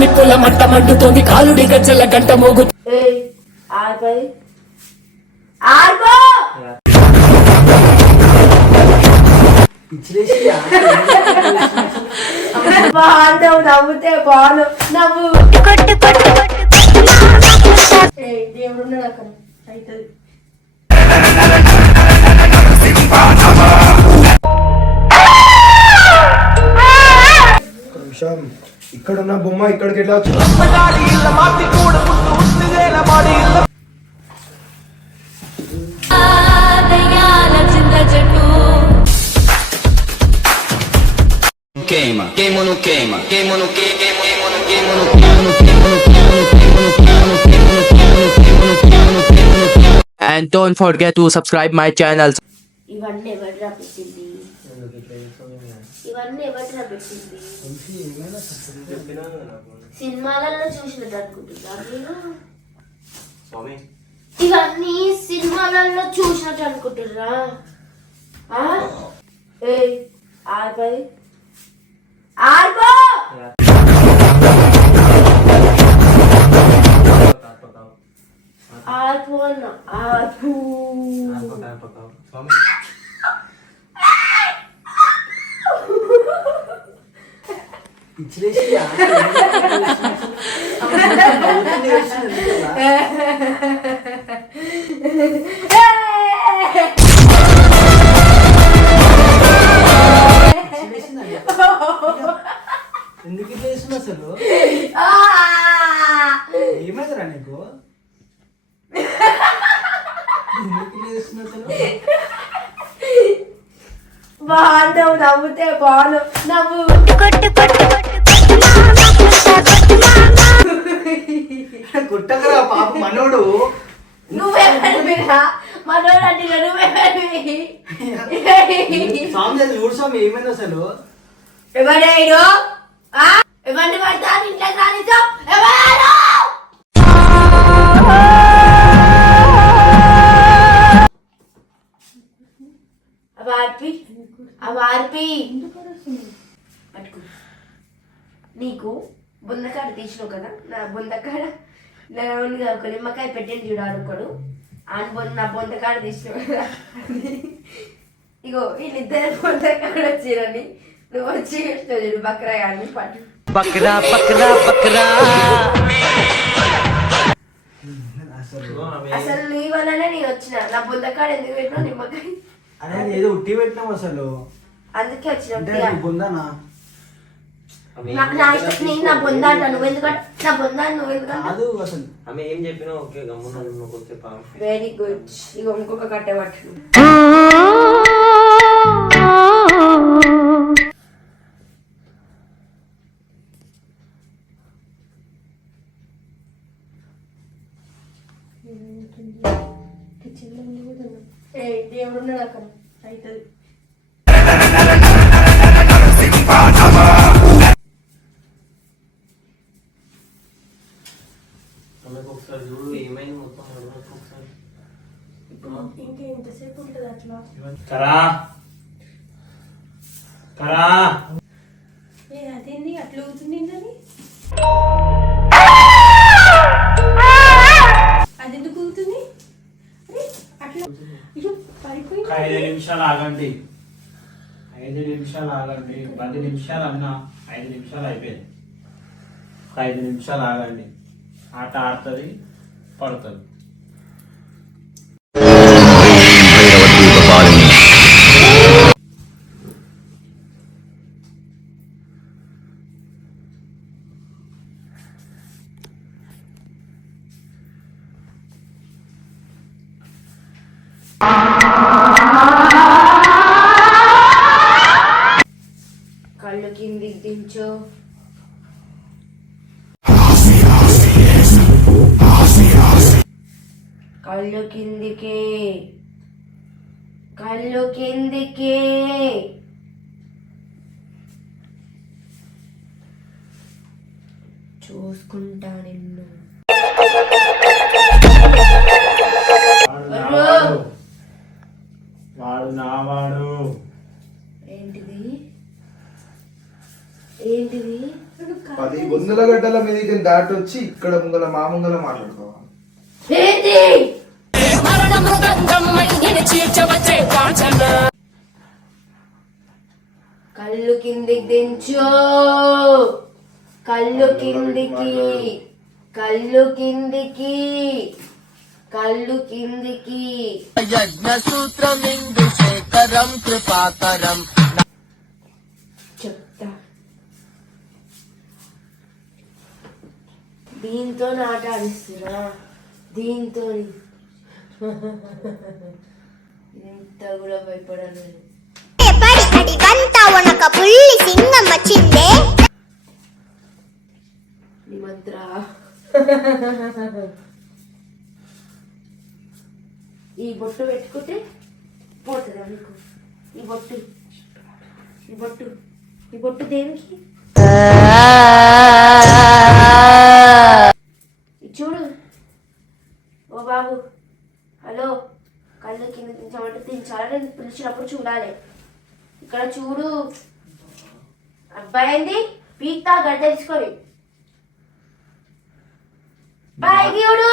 నిప్పుల మంట మండుతోంది కాలుడి గజ్జల గంట మోగు నవ్వుతే బాను నవ్వు దేవుడు ఉన్నాడు అక్కడ అవుతుంది. ఇక్కడున్న బొమ్మ ఇక్కడికి ఎట్లా వచ్చింది? And don't forget to subscribe my channel. ఇవన్నీ ఎవరు పెట్టింది? ఇవన్నీ ఎవరు పెట్టింది? సినిమాలలో చూసినట్టు అనుకుంటున్నా మీరు? ఇవన్నీ సినిమాలలో చూసినట్టు అనుకుంటున్నా? ఆర్పై ఆర్పో ఆర్పు అన్న ఆర్పు ఎందుకు చేసిన అసలు ఏమైందిరా నీకు? బాగుంటావు నవ్వుతే బాను నవ్వు కుట్టకరా పాప మనోడు. నువ్వేమనిరా మనోడు అంటే నువ్వేమని స్వామి చూడు స్వామి ఏమైంది అసలు? ఎవరైనా ఎవరిని పడతాను ఇంట్లో రానితో ఎవరు అవార్పి పట్టుకు నీకు బొందకాడ తీసినావు కదా, నా బొందకాడ ఒక నిమ్మకాయ పెట్టింది చూడాడు ఒకడు నా బొందకాడ తీసినావు కదా. ఇగో వీళ్ళిద్దరు బొందకాడ వచ్చిరని నువ్వు వచ్చి చూడు బక్రా కానీ పట్టు బక్రా బక్రా బక్రా. అసలు నీ వల్లనే నేను వచ్చిన. నా బొందకాడ ఎందుకు పెట్టినా నిమ్మకాయ? అదే ఏదో ఉట్టి పెట్టినాం అసలు, అందుకే వచ్చిన. బొందానా నా బొంద అంట నువ్వు ఎందుకంటే నా బొంద నువ్వు ఎందుకంటే అసలు ఆమె ఏం చెప్పినా ఓకే గమ్మున. Very good. ఇక ఇంకొక కట్టే పట్టు. దేవుడు ఉన్నాడు అక్కడ అవుతుంది. ఒకసారి చూడు ఏమైంది మొత్తం ఒకసారి. ఇంకా ఎంతసేపు ఉంటుంది అట్లా? అదేంది అట్లా అవుతుంది? అది ఎందుకు అవుతుంది? అట్లా 5 నిమిషాలు ఆగండి, 5 నిమిషాలు ఆగండి. 10 నిమిషాలు అన్నా 5 నిమిషాలు అయిపోయింది. 5 నిమిషాలు ఆగండి, ఆట ఆడుతుంది, పడుతుంది. కళ్ళు కిందికి దించు. కళ్ళు కిందికి, కళ్ళు కిందికి. చూసుకుంటా నిన్ను. వాడు నావాడు. ఏంటిది ఏంటిది? 10 వందల గడ్డల మీద దాటి వచ్చి ఇక్కడ ముంగల మా ముంగల మాట్లాడుకోవాలి. ఏంటి మరణ మృదంగమై నిన్ను చీల్చవచ్చే కాంచన. కళ్ళు కిందికి దించు, కళ్ళు కిందికి, కళ్ళు కిందికి, కళ్ళు కిందికి. చెప్తా, దీంతో ఆట ఆడిస్తున్నా, దీంతో ఇంత కూడా భయపడాను. ఉనక పుల్లి సింగం వచ్చిందే నీ మంత్ర ఈ బొట్టు పెట్టుకుంటే పోతుందా నీకు? ఈ బొట్టు, ఈ బొట్టు, ఈ బొట్టు దేనికి? చూడు ఓ బాబు, హలో, కళ్ళు కింద దించమంటే దించాలని నేను పిలిచినప్పుడు చూడాలి. ఇక్కడ చూడు, అబ్బాయి ఏంది పీక్తా గడ్డ తీసుకొని పైకి చూడు.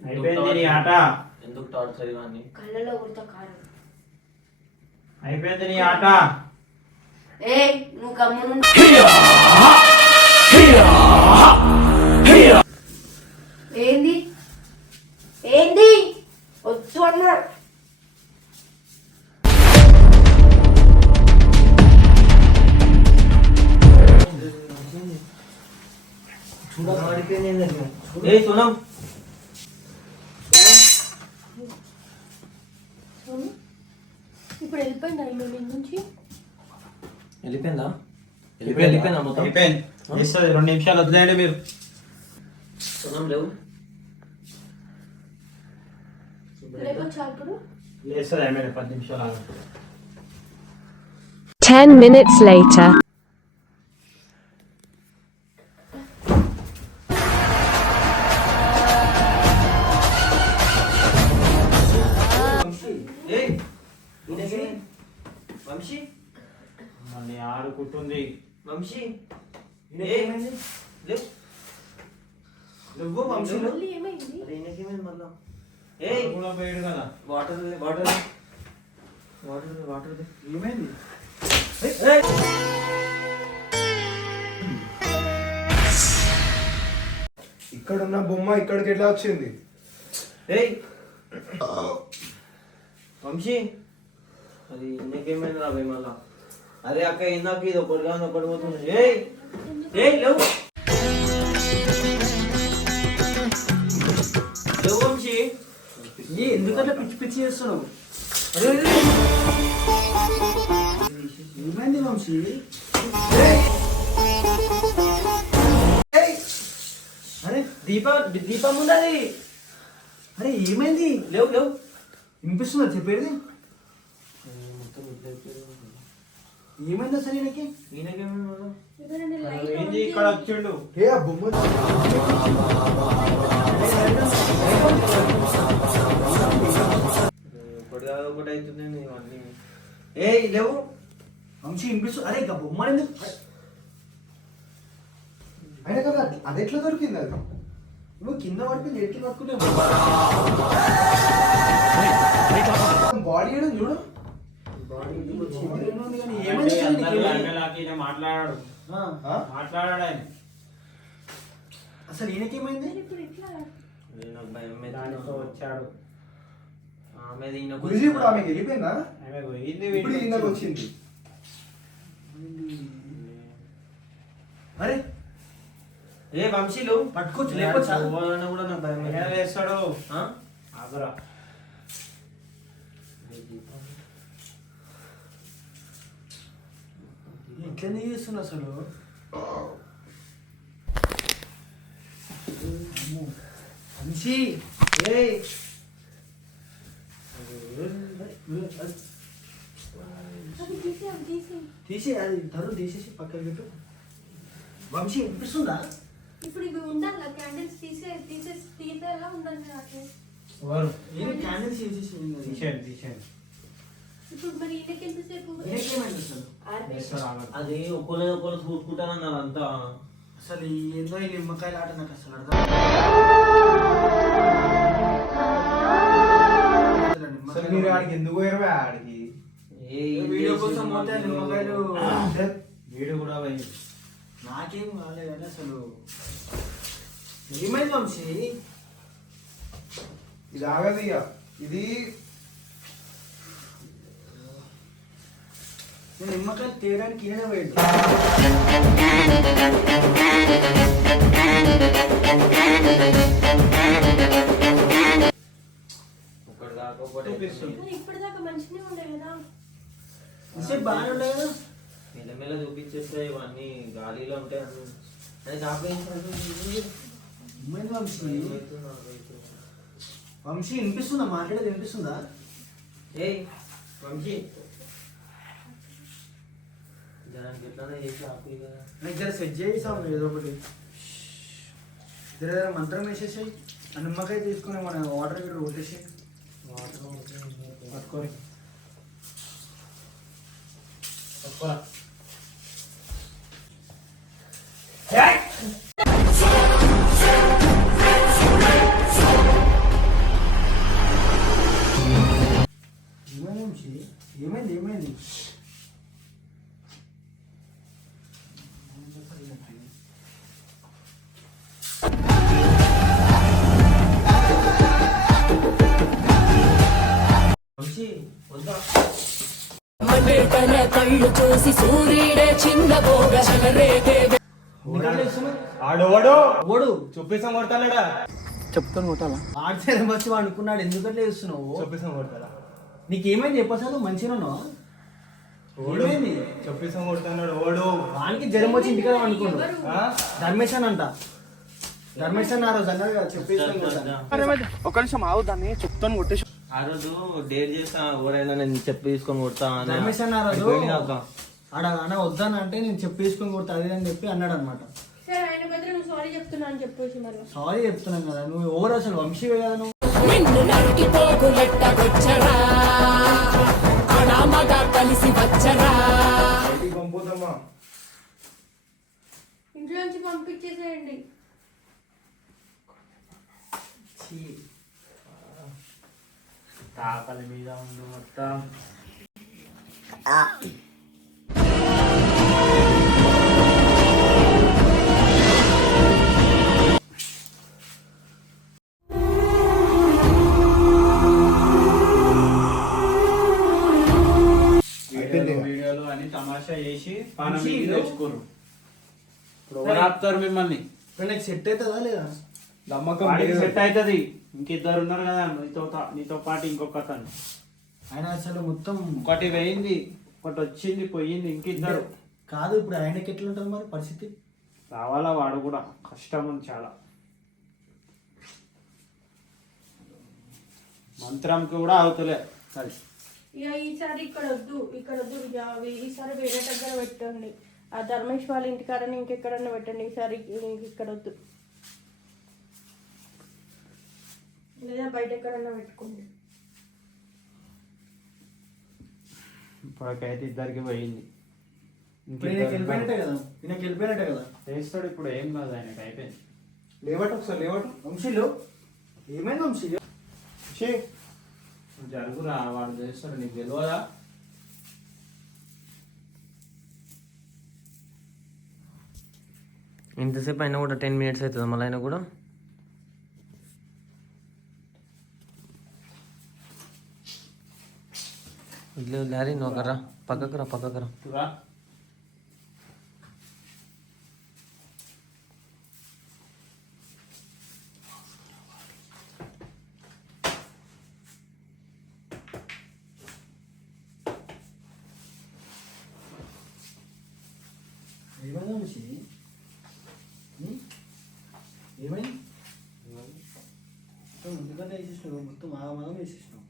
అయిపోయింది నీ ఆట, ఎందుకు టార్చర్ ఇవన్నీ? కళ్ళలో కొడతా కారం. అయిపోయింది నీ ఆట. ఏ నువ్వు గమ్మును ఏంది ఏంది వచ్చు అన్నా. ఏ సోనం, ఇప్పుడు వెళ్ళిపోయిందా ఇల్లు నుంచి? వెళ్ళిపోయిందా? వెళ్ళిపోయిందా మొత్తం? అయిపోయింది. చేస్తుంది 2 నిమిషాలు వదిలేయండి మీరు. సోనం లేవు. లేకొచ్చా ఇప్పుడు? చేస్తుంది అయిపోయింది 10 నిమిషాలు ఆగండి. 10 minutes later. వంశీ, మళ్ళీ ఆడుకుంటుంది. వంశీ ఏమైంది? లేవు. నువ్వు వంశీలు మళ్ళీ ఏమైంది? అరే ఈయనకేమైంది మళ్ళా? ఏయ్ కూడా పోయాడు కదా. వాటర్ వాటర్ వాటర్ వాటర్ ఏమైంది? ఇక్కడ ఉన్న బొమ్మ ఇక్కడికి ఎట్లా వచ్చింది? ఏయ్ వంశీ, అది ఈయనకేమైంది రాబోయ్ మళ్ళా? అరే అక్క ఇందాక ఇది ఒకటి కానీ ఒకటి పోతుంది. ఏయ్ ఏయ్ లేవు లేవు వంశీ. ఎందుకంటే పిచ్చి పిచ్చి చేస్తున్నావు? ఏమైంది వంశీ? అరే దీపం ఉన్నది. అరే ఏమైంది? లేవు లేవు. వినిపిస్తుందా చెప్పేది? ఏమైంది అసలు ఈయనకి? ఈయనకేమైంది మళ్ళా? ఏంది ఇక్కడ వచ్చిండు? ఏ ఆ బొమ్మ ఒకటి కాదు ఒకటి అవుతుంది ఇవన్నీ. ఏయ్ లేవు వంశీ వినిపిస్తుంది. అరే ఇంకా బొమ్మ ఎందుకు? అయినా కదా అది ఎట్లా దొరికింది? అది నువ్వు కింద పడిపోయింది, ఎట్లా పట్టుకుంటే బాడీ ఏడు చూడు. ఏమైంది అసలు నీకు? ఈయన మాట్లాడాడు. మాట్లాడాడు ఆయన. అసలు ఈయనకేమైంది? నాకు భయం వేస్తుంది. దానితో వచ్చాడు. ఆమె ఈయన గురుజీ ఇప్పుడు ఆమెకి వెళ్ళిపోయిందా? ఆమె పోయింది, ఇప్పుడు ఈయనకు వచ్చింది. అరే ఏ వంశీలు పట్టుకోవచ్చు, లేకపోతే పోవాలన్నా కూడా నాకు భయం ఏం వేస్తుంది. చేస్తాడు? ఆ? ఆగురా. ఎట్లా చేస్తున్నా అసలు? వంశీ ఏయ్ తీసి అది తరుణ్ తీసేసి పక్కన పెట్టు. వంశీ వినిపిస్తుందా? ఇప్పుడు ఇవి ఉండాలి క్యాండిల్స్ తీసేలా ఉండాలి అట్లే. ఎవరు? నేను క్యాండిల్స్ తీసేసి తీసేయండి తీసేయండి. ఇప్పుడు మరి ఈయనకి ఎంతసేపు? ఏమైంది అసలు? వేస్తారు ఆగరు. అది ఒకళ్ళు చూసుకుంటానన్నారు అంతా. అసలు ఈ ఏందో ఈ నిమ్మకాయల ఆట నాకు అసలు అర్థం అసలు మీరు ఆడికి ఎందుకు పోయారు ఆడికి? వీడియో కోసం పోతే నిమ్మకాయలు వీడు కూడా పోయింది. నాకేం కాలేదు కానీ అసలు ఏమైంది వంశీ? ఇది ఆగదు ఇక. ఇది నేను నిమ్మకాయలు తీయడానికి ఈయనే పోయిండు. ఒకటి కాకపోతే కానీ ఇప్పటిదాకా మంచిగానే ఉండే కదా. ఇంతసేపు బాగానే ఉండే కదా. మెల్లమెల్ల చూపించేస్తే ఇవన్నీ గాలిలో ఉంటాయి అన్ని. అది నాకేంటి ఏమైంది వంశీ? వంశీ వినిపిస్తుందా? మాట్లాడేది వినిపిస్తుందా? ఏయ్ వంశీ దానికి ఎట్లా చేసి ఆపి కదా. నాకు జర సెట్ చేసాం ఏదో ఒకటి. జర మంత్రం వేసేసాయి. ఆ నిమ్మకాయ తీసుకుని మన వాటర్ గిట్ట కొట్టేసి పట్టుకొని పట్టుకోరా. ఏమైంది వంశీ? ఏమైంది ఏమైంది? వంశీ వద్దా మండే తన కళ్ళు చూసి సూర్యుడే చిన్నబోగ చలరేగే ఆడోవాడు ఓడు చొప్పేసాం కొడతాడా? చెప్తాను కొట్టాలా? ఆడితే వచ్చి వాడు అనుకున్నాడు. ఎందుకంటే చూస్తున్నావు? చొప్పేసాం కొడతాడా? నీకేమైంది చెప్పసాను? మంచిగా ఉన్నావా? ఏమైంది? చొప్పేసాం కొడతాడు ఓడు. వానికి జ్వరం వచ్చి ఇంటికి అనుకున్నాడు. ధర్మేశ్ అని అంట. ధర్మేశ్ అని ఆ రోజు అన్నాడు కదా చెప్పేసి. ఒక నిమిషం ఆవు, దాన్ని చెప్తాను కొట్టేసి. ఆ రోజు డేర్ చేస్తా ఎవరైనా నేను చెప్పి తీసుకొని కొడతా అని. ధర్మేశ్ అని ఆ రోజు అయిపోయింది అక్క. ఆడ అన్న వద్దాను అంటే నేను చెప్పి తీసుకొని కొడతా అది అని చెప్పి అన్నాడు అనమాట. సరే ఆయన బదులు నువ్వు సారీ చెప్తున్నా అని చెప్పేసి మళ్ళీ. సారీ చెప్తున్నాను కదా. నువ్వు ఎవరు అసలు? వంశీవే కదా నువ్వు. నిన్ను నరికి పోగులెట్టగొచ్చరా ఆడామగా కలిసి వచ్చరా. బయటికి పంపుతామా? ఇంట్లో నుంచి పంపించేసేయండి. తాకలి మీద ఉండు మొత్తం. వీడియోలు అని తమాషా చేసి పానం మీద తెచ్చుకోరు. ఇప్పుడు ఎవరు ఆపుతారు మిమ్మల్ని? ఇప్పుడు నీకు సెట్ అవుతుందా లేదా? నమ్మకం వాడికి లేదు. సెట్ అవుతుంది. ఇంకిద్దరు ఉన్నారు కదా నీతో పాటు ఇంకొక అతను. ఆయన అసలు మొత్తం ఒకటి పోయింది, ఒకటి వచ్చింది పోయింది, ఇంకిద్దరు. కాదు. ఇప్పుడు ఆయనకి ఎట్లా ఉంటుంది మరి పరిస్థితి? రావాలా వాడు కూడా కష్టం ఉంది చాలా. మంత్రంకి కూడా అవుతలే అది. ఇక ఈసారి ఇక్కడ వద్దు ఈసారి వేరే దగ్గర పెట్టండి. ఆ ధర్మేష్ వాళ్ళ ఇంటికాడని ఇంకెక్కడన్నా పెట్టండి. ఈసారి ఇక్కడ వద్దు, లేదా బయట ఎక్కడన్నా పెట్టుకోండి. ఇప్పటికైతే ఇద్దరికి పోయింది. ఇప్పుడు ఈయనకి వెళ్ళిపోయినట్టే కదా. ఈయనకి వెళ్ళిపోయినట్టే కదా. చేస్తాడు ఇప్పుడు. ఏం కాదు ఆయనకి, అయిపోయింది. లేవట ఒకసారి లేవట. వంశీలో ఏమైంది వంశీ? జరుగురా, వాడు చేస్తాడు. నీకు తెలియదా? ఇంతసేపు అయినా కూడా 10 minutes అవుతుంది మళ్ళీ అయినా కూడా. లారీ నువ్వు రా, పక్కకు రా. రా. ఏమైంది వంశీ? ఏమైంది? ఎందుకంటే వేసేసినావు మొత్తం ఆగమాగం వేసేసినావు.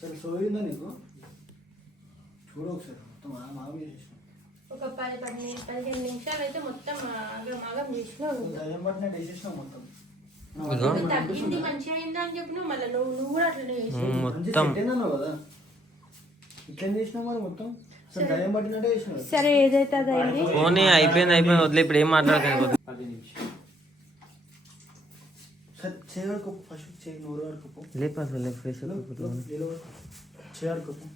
సరే సోయిందా నీకు? చూడు ఒకసారి మొత్తం ఆగమాగం వేసేసినావు. ఒక 10-15 నిమిషాలు అయితే మొత్తం ఆగం చేసినావు. దయ్యం పట్టినట్టు వేసేసినావు మొత్తం. తగ్గింది మంచిగా అయిందా అని చెప్పినావు. మళ్ళీ నువ్వు కూడా అట్లనే చేసినావు. మంచి సెట్ అయిందన్నావు కదా. ఇట్లా చేసినావు మరి మొత్తం అసలు దయ్యం పట్టినట్టే చేసినావు. సరే ఏదైతే అది అయింది. పోనీ అయిపోయింది వదిలే, ఇప్పుడు ఏం మాట్లాడకండి. సరే చేయడుకోపు ఫస్ట్ చేయి, నోరు ఆడుకోపు, లేపు అసలు చేయడుకోపు.